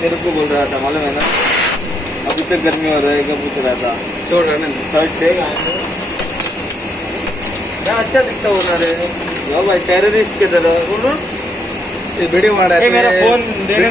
तेरे को बोल रहा था मालूम है ना, अभी तक गर्मी हो रहा है क्या पूछ रहा था। छोड़ रहा ना शर्ट से मैं अच्छा दिखता हूँ ना रे, भाई टेररिस्ट के तरह। ये वीडियो बना रहा है, मेरा फोन देने